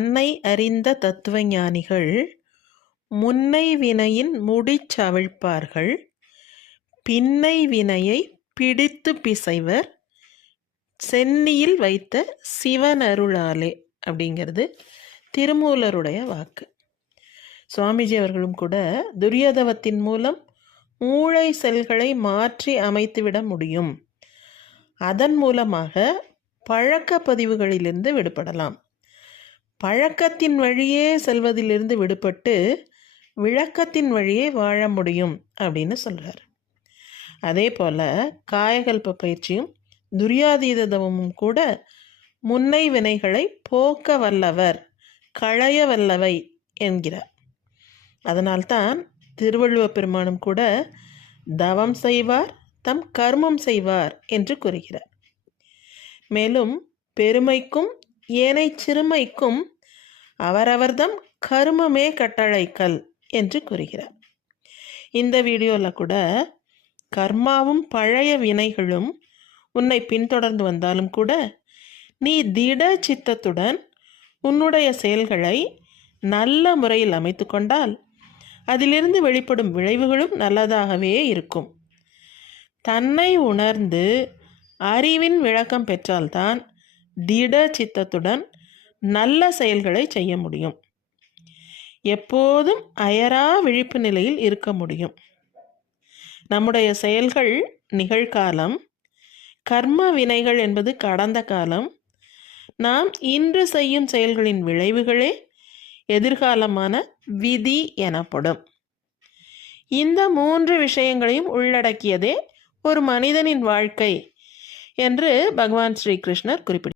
தன்னை அறிந்த தத்துவஞானிகள் முன்னை வினையின் முடிச்சவிழ்ப்பார்கள் பின்னை வினையை பிடித்து பிசைவர் சென்னியில் வைத்த சிவனருளாலே அப்படிங்கிறது திருமூலருடைய வாக்கு. சுவாமிஜி அவர்களும் கூட துரியோதவத்தின் மூலம் மூளை செல்களை மாற்றி அமைத்துவிட முடியும். அதன் மூலமாக பழக்க பதிவுகளிலிருந்து விடுபடலாம். பழக்கத்தின் வழியே செல்வதிலிருந்து விடுபட்டு விளக்கத்தின் வழியே வாழ முடியும் அப்படின்னு சொல்கிறார் அதே போல் காயகல்ப பயிற்சியும் துரியாதீததமும் கூட முன்னை வினைகளை போக்க வல்லவர் களைய வல்லவை என்கிறார். அதனால்தான் திருவள்ளுவ பெருமானும் கூட தவம் செய்வார் தம் கர்மம் செய்வார் என்று கூறுகிறார். மேலும் பெருமைக்கும் ஏனை சிறுமைக்கும் அவரவர்தம் கருமமே கட்டளைக்கல் என்று கூறுகிறார். இந்த வீடியோவில் கூட கர்மாவும் பழைய வினைகளும் உன்னை பின்தொடர்ந்து வந்தாலும் கூட நீ திட சித்தத்துடன் உன்னுடைய செயல்களை நல்ல முறையில் அமைத்து கொண்டால் அதிலிருந்து வெளிப்படும் விளைவுகளும் நல்லதாகவே இருக்கும். தன்னை உணர்ந்து அறிவின் விளக்கம் பெற்றால்தான் திட சித்தத்துடன் நல்ல செயல்களை செய்ய முடியும். எப்போதும் அயரா விழிப்பு நிலையில் இருக்க முடியும். நம்முடைய செயல்கள் நிகழ்காலம் கர்ம வினைகள் என்பது கடந்த காலம் நாம் இன்று செய்யும் செயல்களின் விளைவுகளே எதிர்காலமான விதி எனப்படும். இந்த மூன்று விஷயங்களையும் உள்ளடக்கியதே ஒரு மனிதனின் வாழ்க்கை என்று பகவான் ஸ்ரீகிருஷ்ணர் குறிப்பிட்டார்